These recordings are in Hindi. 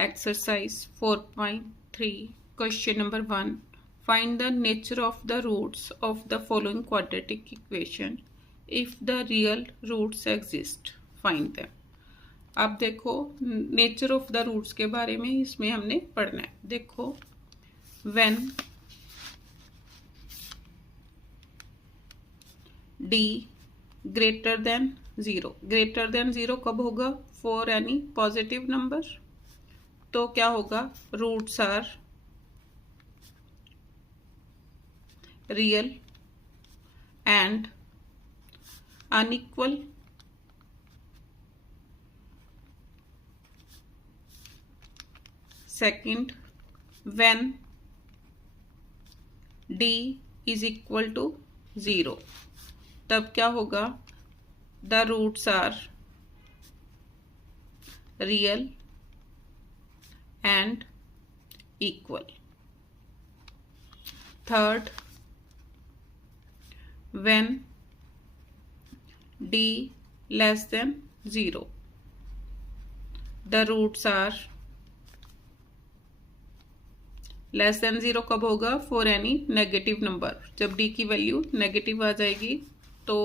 Exercise 4.3 question number 1. Find the nature of the roots of the following quadratic equation if the real roots exist. Find them. अब देखो नेचर ऑफ द रूट्स के बारे में इसमें हमने पढ़ना है. देखो when d greater than 0. greater than 0 कब होगा? for any positive number. तो क्या होगा? Roots are real and unequal. Second, when d is equal to 0 तब क्या होगा? The roots are real and equal. Third, when d less than 0 the roots are less than 0 कब होगा? for any negative number. जब d की वैल्यू नेगेटिव आ जाएगी तो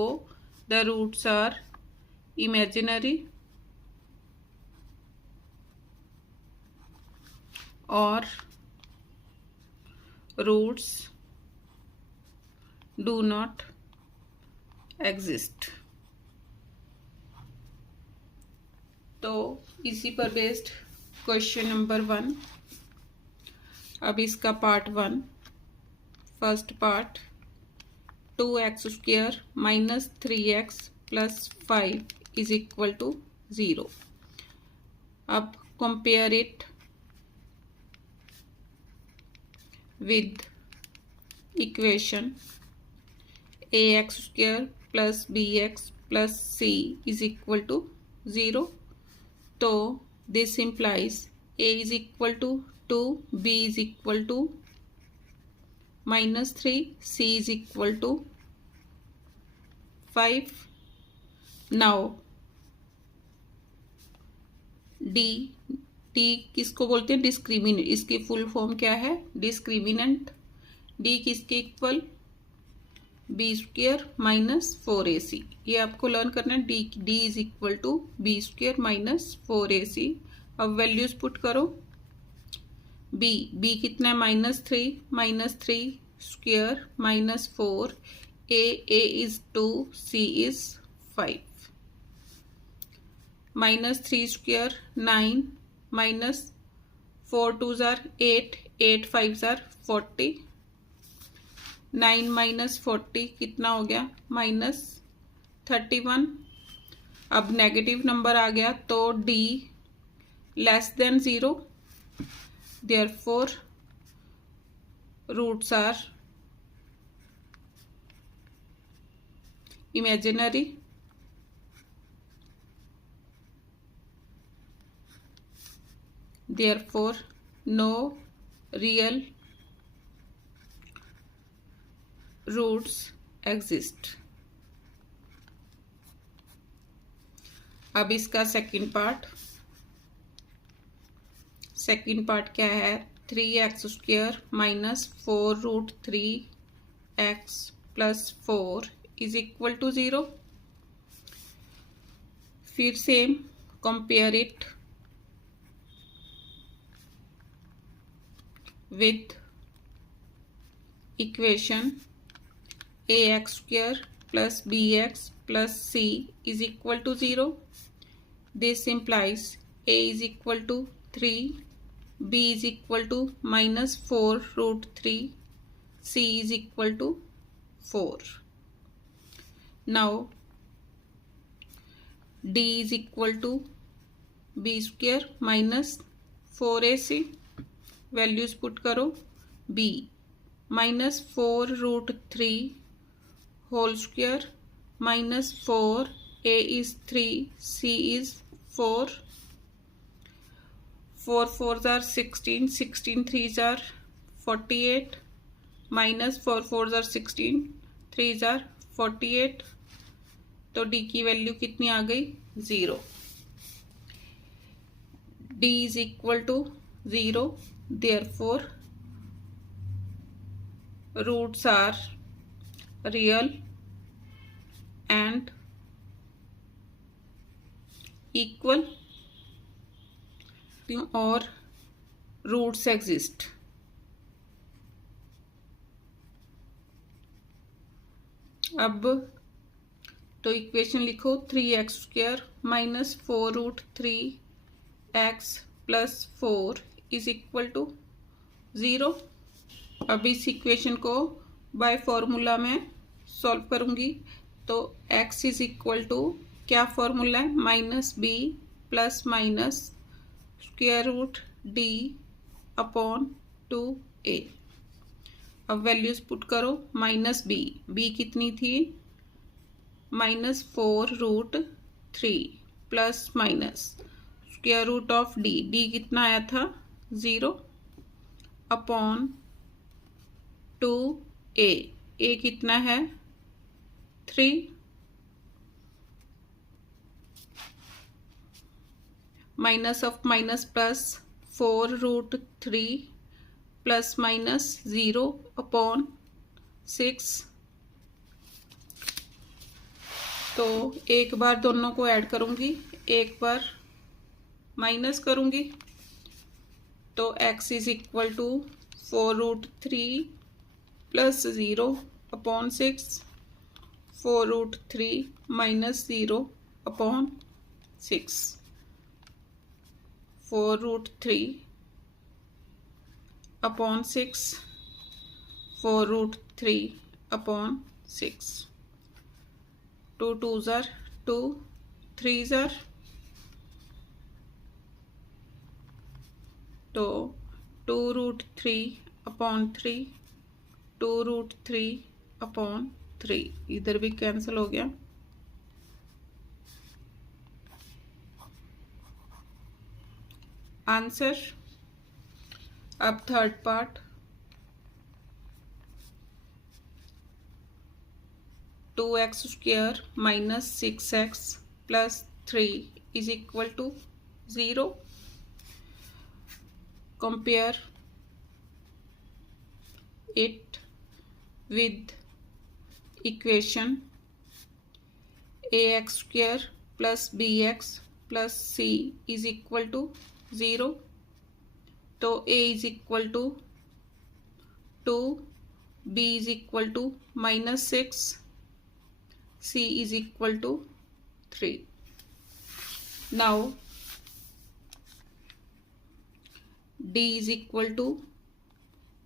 the roots are imaginary or roots do not exist. तो इसी पर बेस्ड क्वेश्चन नंबर 1. अब इसका part 1. First part 2x² minus 3x plus 5 is equal to 0. अब compare it with equation ax² plus bx plus c is equal to 0. तो this implies a is equal to 2, b is equal to minus 3, c is equal to 5. Now d किसको बोलते हैं? डिस्क्रिमिनेंट. इसकी फुल फॉर्म क्या है? डिस्क्रिमिनेंट. d किसके इक्वल? b² minus 4ac. ये आपको लर्न करना है. d is equal to b² minus 4ac. अब वैल्यूज पुट करो. b कितना है? Minus 3 square minus 4. a is 2, c is 5. Minus 3 square 9 minus 4 2s are 8, 8 5s are 40. 9 माइनस 40 कितना हो गया? माइनस 31. अब नेगेटिव नंबर आ गया तो d less than 0. Therefore roots are imaginary. Therefore, no real roots exist. अब इसका सेकंड पार्ट क्या है? 3x² minus 4 root 3x plus 4 is equal to 0. फिर same compare it with equation ax² plus bx plus c is equal to 0. This implies a is equal to 3, b is equal to minus 4 root 3, c is equal to 4. Now d is equal to b² minus 4ac. Values put करो. b minus 4 root 3 whole square minus 4. a is 3, c is 4. 4 4s are 16, 16 3s are 48 minus 4 4s are 16, 3s are 48. तो d की वैल्यू कितनी आ गई? 0. d is equal to 0, therefore roots are real and equal और रूट्स एग्जिस्ट। अब तो इक्वेशन लिखो 3x² minus 4√3x plus 4 is equal to 0। अब इस इक्वेशन को बाय फॉर्मूला में सॉल्व करूंगी तो x इज इक्वल टू क्या फॉर्मूला है, -b plus minus square root d upon 2a। अब वैल्यूज पुट करो, -b कितनी थी, -4√3 plus minus square root of d कितना आया था 0 अपॉन 2a, a कितना है 3 minus of minus plus 4√3 plus minus 0 upon 6। तो एक बार दोनों को ऐड करूंगी, एक बार माइनस करूंगी तो x is equal to 4√3 plus 0 upon 6, 4√3 minus 0 upon 6, 4√3 upon 6, 4√3 upon 6। 2 2s are 2, 3s are तो 2√3 अपॉन 3, 2√3 अपॉन 3, इधर भी कैंसिल हो गया। आंसर। अब third part, 2x² minus 6x plus 3 is equal to 0। Compare it with equation ax² plus bx plus c is equal to 0। तो a is equal to 2, b is equal to -6, c is equal to 3। Now d is equal to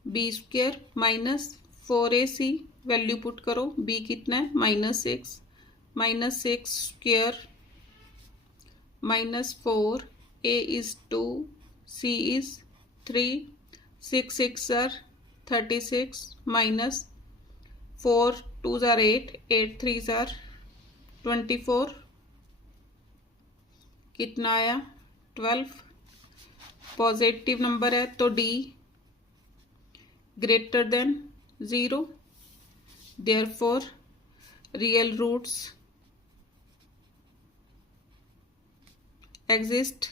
b² minus 4ac, value put करो, b कितना है -6, -6 square -4, a is 2, c is 3, 6 6 are 36 minus 4 2s are 8, 8 3s are 24, कितना आया 12। पॉजिटिव नंबर है तो d greater than 0, therefore real roots exist.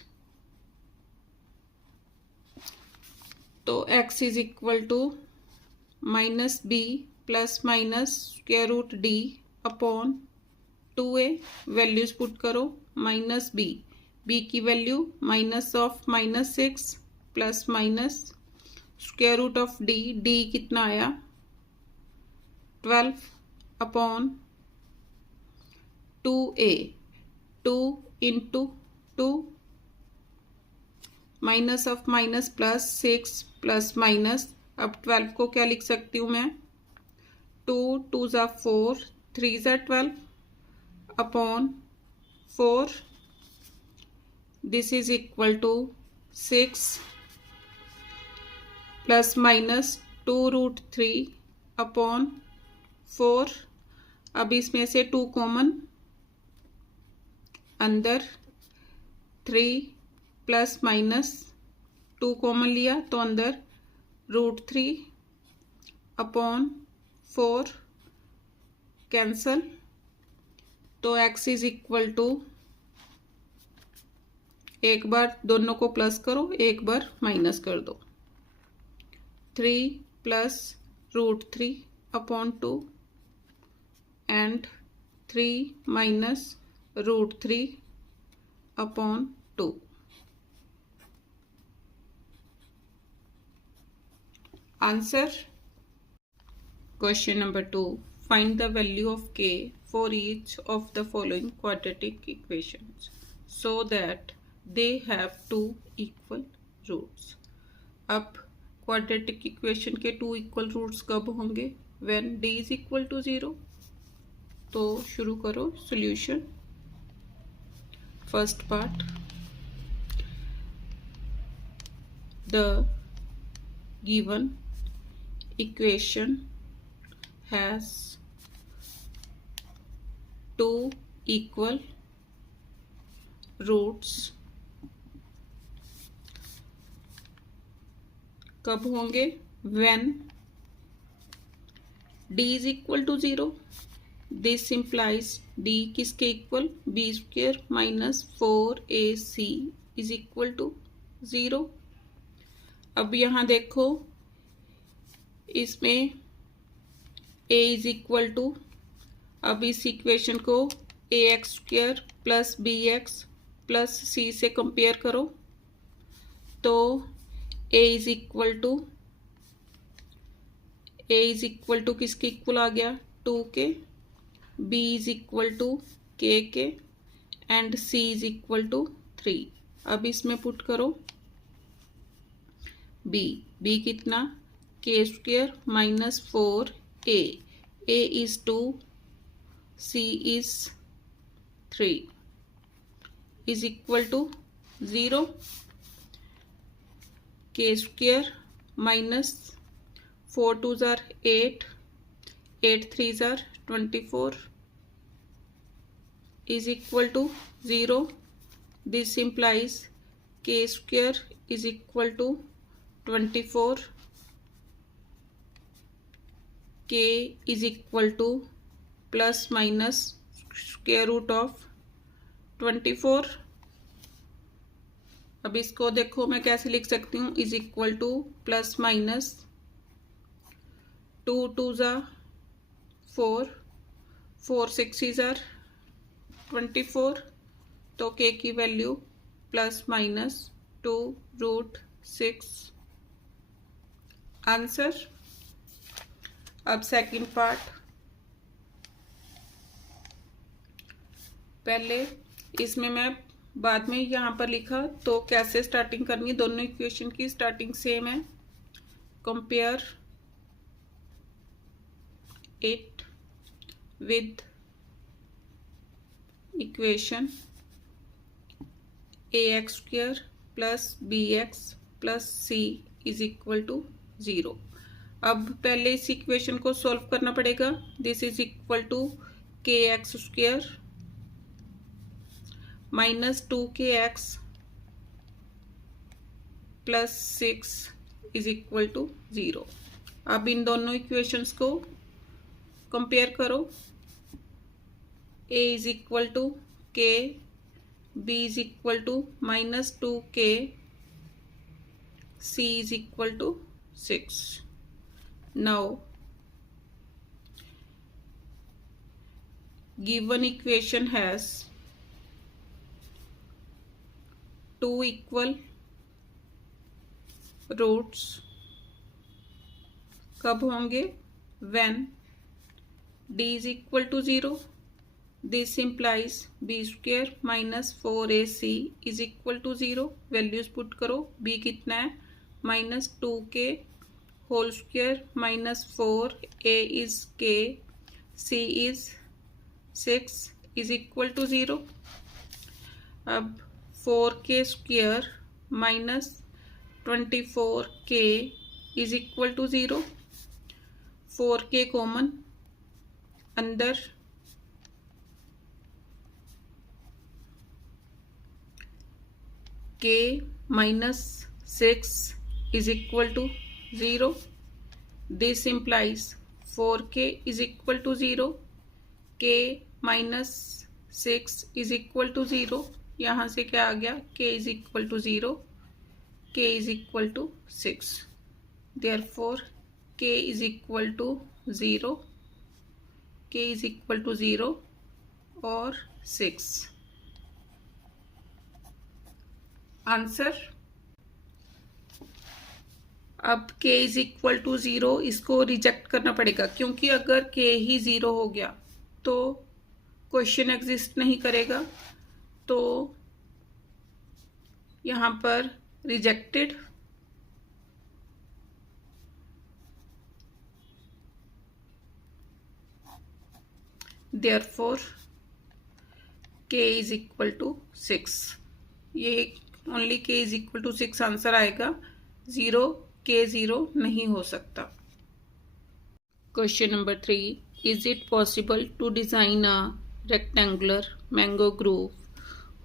तो x is equal to -b plus minus square root d upon 2a। Values put करो, -b की value minus of -6 plus minus square root of d कितना आया 12 upon 2a, 2 into 2 minus of minus plus 6 plus minus. अब 12 को क्या लिख सकती हूँ मैं, 2 2s are 4, 3s are 12 upon 4, this is equal to 6 plus minus 2√3 upon 4। अब इसमें से 2 कॉमन, अंदर 3 प्लस माइनस 2 कॉमन लिया तो अंदर √3 अपॉन 4 कैंसल। तो x इज इक्वल टू एक बार दोनों को प्लस करो, एक बार माइनस कर दो। 3 plus √3 upon 2 and 3 minus √3 upon 2। Answer question number 2, find the value of k for each of the following quadratic equations so that they have two equal roots। अब क्वाड्रेटिक इक्वेशन के 2 इक्वल रूट्स कब होंगे? When d is equal to 0। तो शुरू करो solution. First part, the given equation has 2 equal roots। कब होंगे? when d is equal to 0। this implies d किसके equal? b square minus 4ac is equal to 0। अब यहां देखो, इसमें a इज इक्वल टू, अब इस इक्वेशन को ax square plus bx plus c से कंपेयर करो तो a इज इक्वल टू किसके इक्वल आ गया? 2 के। b is equal to k के and c is equal to 3। अब इसमें पुट करो b कितना? k square minus 4a, a is 2, c is 3 is equal to 0। k square minus 4 2s are 8, 8 3s are 24 is equal to 0। this implies k square is equal to 24, k is equal to plus minus square root of 24। अब इसको देखो मैं कैसे लिख सकती हूँ, is equal to plus minus 2 2s are 4, 4 6s are 24। तो k की वैल्यू प्लस माइनस 2√6। आंसर। अब सेकंड पार्ट, पहले इसमें मैं बाद में यहाँ पर लिखा तो कैसे स्टार्टिंग करनी है, दोनों इक्वेशन की स्टार्टिंग सेम है। Compare it with equation ax square plus bx plus c is equal to 0। अब पहले इस इक्वेशन को सॉल्व करना पड़ेगा। This is equal to kx square minus 2kx plus 6 is equal to 0। अब इन दोनों इक्वेशंस को कंपेयर करो। a is equal to k, b is equal to minus 2k, c is equal to 6। Now given equation has 2 equal roots। कब होंगे? when d is equal to 0। this implies b square minus 4ac is equal to 0। Values put करो। b कितना है? Minus 2k whole square minus 4, a is k, c is 6 is equal to 0। अब 4k square minus 24k is equal to 0। 4k common अंदर, k minus 6 is equal to 0। This implies 4k is equal to 0, k minus 6 is equal to 0। यहाँ से क्या आ गया, k is equal to 0, k is equal to 6, therefore k is equal to 0, k is equal to 0 और 6। आंसर। अब k इज इक्वल टू 0 इसको रिजेक्ट करना पड़ेगा, क्योंकि अगर k ही 0 हो गया तो क्वेश्चन एग्जिस्ट नहीं करेगा, तो यहाँ पर rejected. Therefore k is equal to 6, ये only k is equal to 6 answer आएगा, 0 k 0 नहीं हो सकता। Question number 3, is it possible to design a rectangular mango grove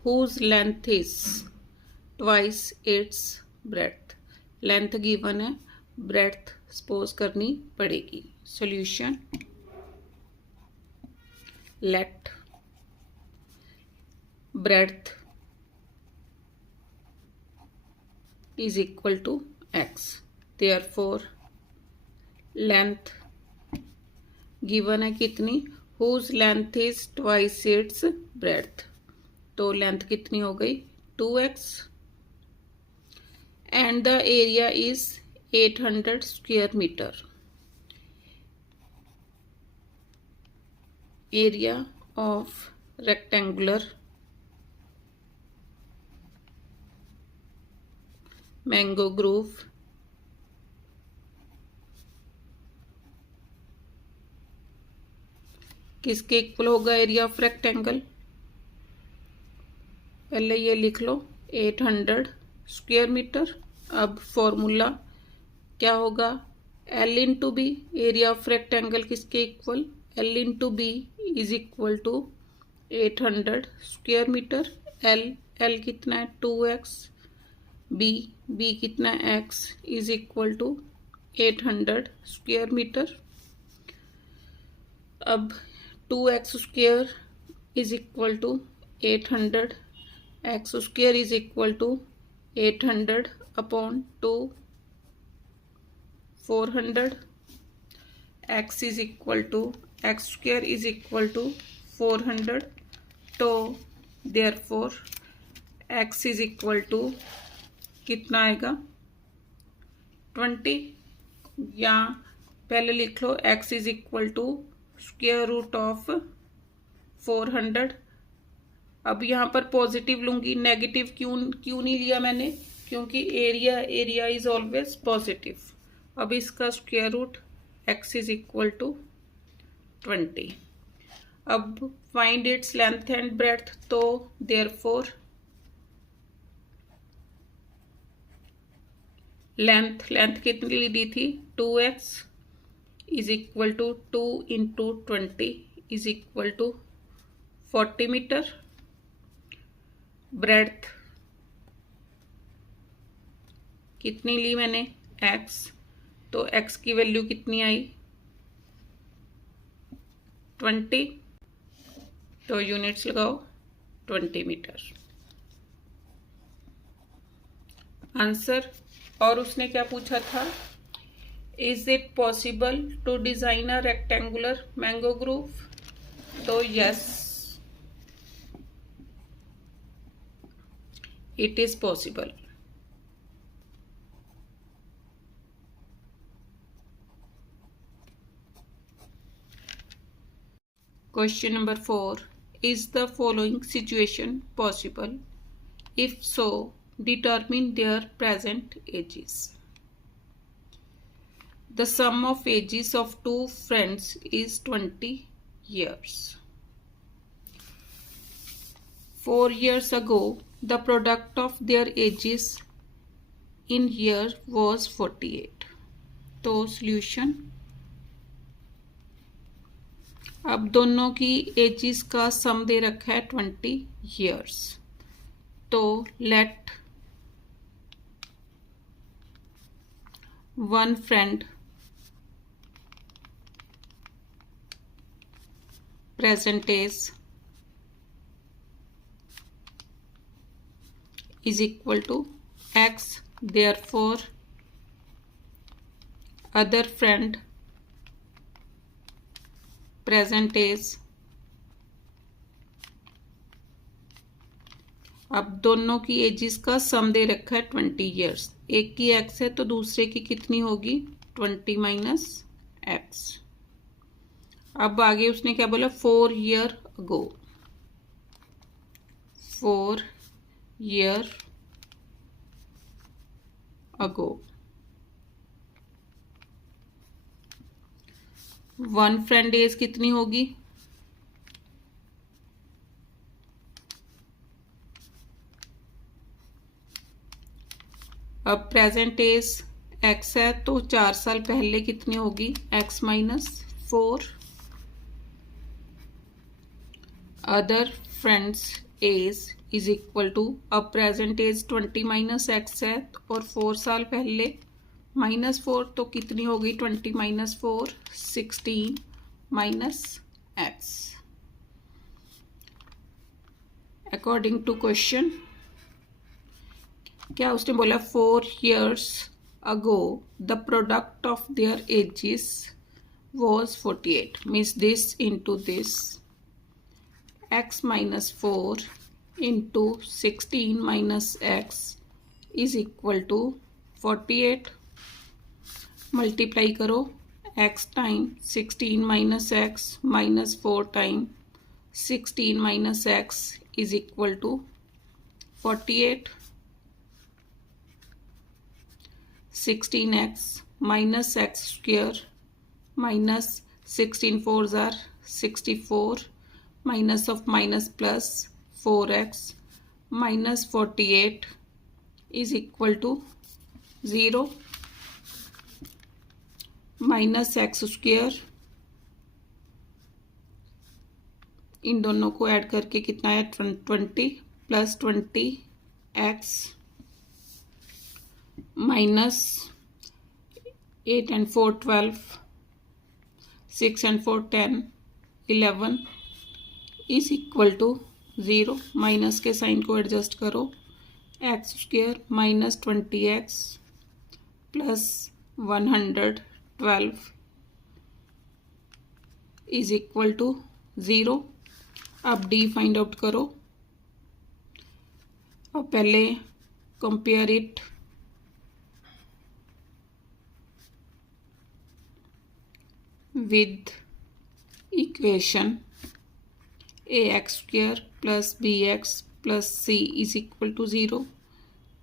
whose length is twice its breadth. Length given है, ब्रेड्थ सपोज करनी पड़ेगी। Solution, let breadth is equal to x, therefore length given है कितनी, whose length is twice its breadth, तो लेंथ कितनी हो गई 2x, and the area is 800 square meter। area of rectangular mango grove किसके इक्वल होगा, एरिया ऑफ रेक्टेंगल। पहले ये लिख लो 800 स्क्वायर मीटर। अब फॉर्मूला क्या होगा, L into B, area of rectangle किसके equal, L into B is equal to 800 square metre. L कितना है 2x, बी कितना x is equal to 800 square metre. अब 2x square is equal to 800, x square is equal to 800 upon 2 400, x is equal to x square is equal to 400, तो therefore x is equal to कितना आएगा 20, या पहले लिख लो x is equal to square root of 400। अब यहाँ पर पॉजिटिव लूंगी, नेगेटिव क्यों नहीं लिया मैंने, क्योंकि एरिया इज ऑलवेज पॉजिटिव। अब इसका square root x is equal to 20। अब find its length and breadth, तो देयरफॉर लेंथ कितनी ली थी 2x is equal to 2 into 20 is equal to 40 metre. Breadth कितनी ली मैंने x, तो x की वैल्यू कितनी आई 20, तो यूनिट्स लगाओ 20 मीटर आंसर। और उसने क्या पूछा था, is it possible to design a rectangular mango grove, तो yes it is possible. Question number 4, is the following situation possible, if so determine their present ages। The sum of ages of two friends is 20 years. 4 years ago, the product of their ages in year was 48। तो solution, अब दोनों की एजेस का सम दे रखा है 20 years, तो late one friend present age is equal to x. Therefore other friend present age, अब दोनों की एजिस का सम दे रखा है 20 ईयर्स। एक की x है तो दूसरे की कितनी होगी 20 माइनस x। अब आगे उसने क्या बोला 4 year ago, 4 year ago. One friend age कितनी होगी, अब प्रेजेंट एज x है तो 4 साल पहले कितनी होगी x minus 4। Other friends age is equal to, अब प्रेजेंट एज 20 माइनस x है और 4 साल पहले -4 तो कितनी होगी 20 minus 4 16 minus x। According to question क्या उसने बोला 4 years ago the product of their ages was 48, means this into this x minus 4 into 16 minus x is equal to 48। Multiply करो x time 16 minus x minus 4 time 16 minus x is equal to 48। 16x minus x square minus 16 fours are 64 minus of minus plus 4x minus 48 is equal to 0। minus x square इन दोनों को ऐड करके कितना है 20 plus 20x minus 8 and 4 12 6 and 4 10 11 is equal to 0। Minus के साइन को एडजस्ट करो x square minus 20x plus 112 is equal to 0। अब डी फाइंड आउट करो। अब पहले compare it with equation ax square plus bx plus c is equal to 0।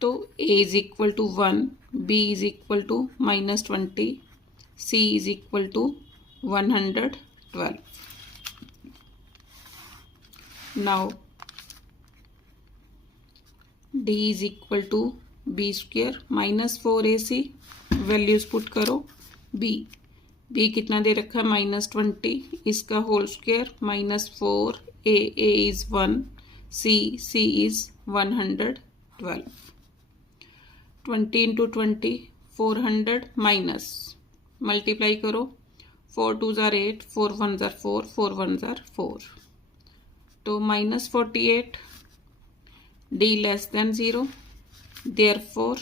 तो a is equal to 1, b is equal to minus 20, c is equal to 112। now d is equal to b square minus 4ac, values put करो। b कितना दे रखा है -20, इसका whole square -4, a is 1, c is 112। 20 into 20 400 minus multiply करो 4 2 जार 8 4 1 जार 4 4 1 जार 4 तो -48 d लेस देन 0। देयरफॉर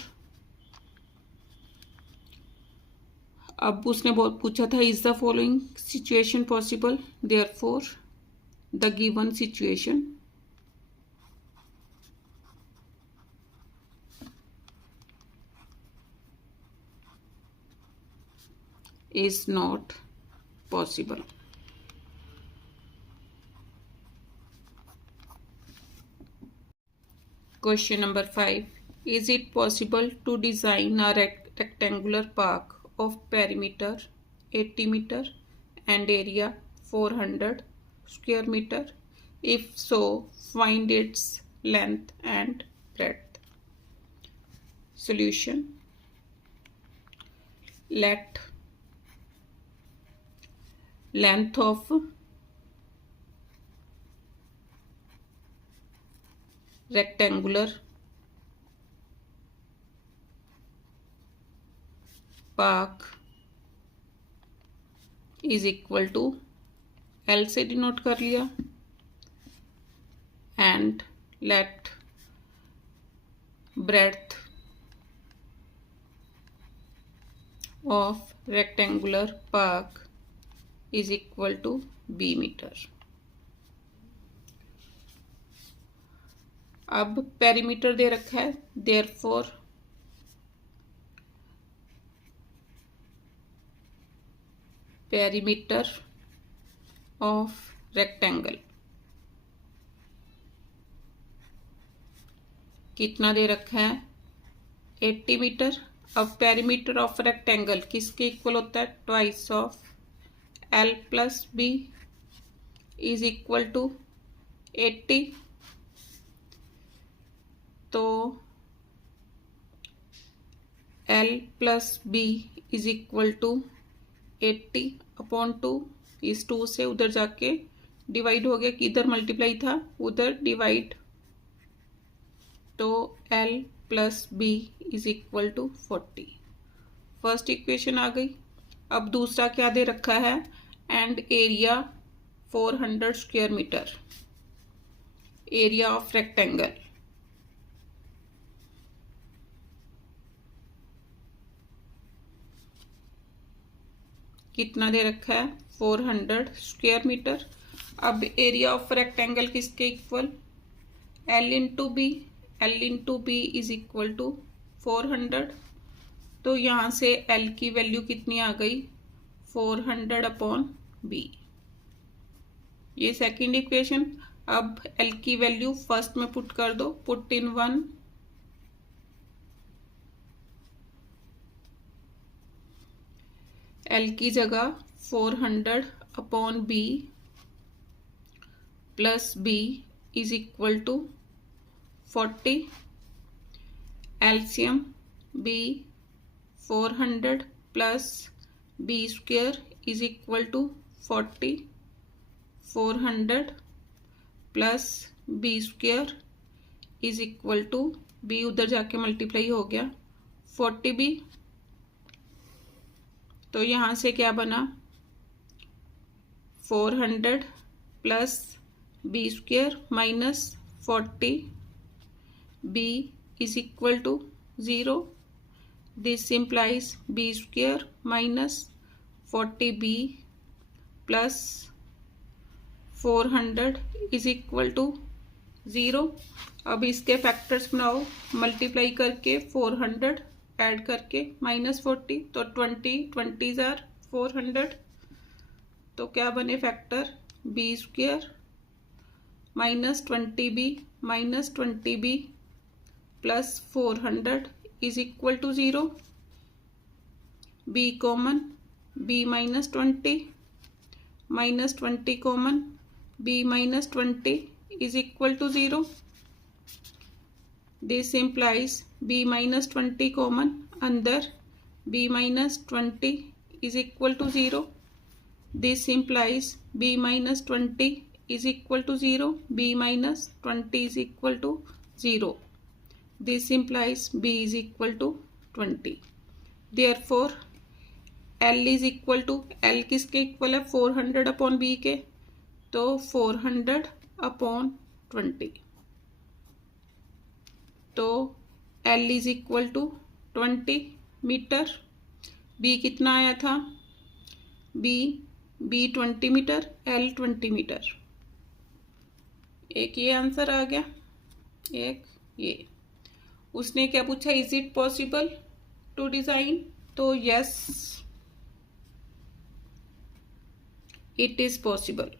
अब उसने बहुत पूछा था is the following situation possible, therefore the given situation is not possible। Question number 5, is it possible to design a rectangular park of perimeter 80 meter and area 400 square meter? If so, find its length and breadth। Solution, let length of rectangular park is equal to L से डिनोट कर लिया, and let breadth of rectangular park is equal to b metre. अब पेरीमीटर दे रखा है, देयरफॉर पेरीमीटर ऑफ रेक्टेंगल कितना दे रखा है 80 मीटर। अब पेरीमीटर ऑफ रेक्टेंगल किसके इक्वल होता है, twice of L plus B is equal to 80। तो L plus B is equal to 80/2। इस 2 से उधर जाके डिवाइड हो गया, कि इधर मल्टीप्लाई था उधर डिवाइड, तो L plus B is equal to 40। First equation आ गई। अब दूसरा क्या दे रखा है, and area 400 square metre, area of rectangle कितना दे रखा है 400 स्क्वायर मीटर। अब एरिया ऑफ रेक्टेंगल किसके equal, L into B, L into B is equal to 400। तो यहाँ से L की वैल्यू कितनी आ गई 400/b। ये सेकंड इक्वेशन। अब L की वैल्यू फर्स्ट में पुट कर दो, पुट इन 1, L की जगह 400/b plus b is equal to 40। LCM b 400 plus b square is equal to 40। 400 plus b square is equal to b उधर जाके मल्टीप्लाई हो गया 40b। तो यहाँ से क्या बना 400 plus b square minus 40b is equal to 0. This implies b square minus 40b plus 400 is equal to 0. अब इसके फैक्टर्स बनाओ, मल्टीप्लाई करके 400 ऐड करके माइनस 40, तो 20 जार 400। तो क्या बने factor b square minus 20b plus 400 is equal to 0। b common, b minus 20 common, b minus 20 is equal to 0। This implies b minus 20 common अंदर, b minus 20 is equal to 0। This implies b minus 20 is equal to 0, b minus 20 is equal to 0. This implies b is equal to 20. Therefore L is equal to, L किसके इक्वल है 400/b के, तो 400/20। तो L is equal to 20 metre. b कितना आया था, b 20 मीटर, L 20 मीटर। एक ये आंसर आ गया, एक ये। उसने क्या पूछा, is it possible to design, तो यस इट इज पॉसिबल।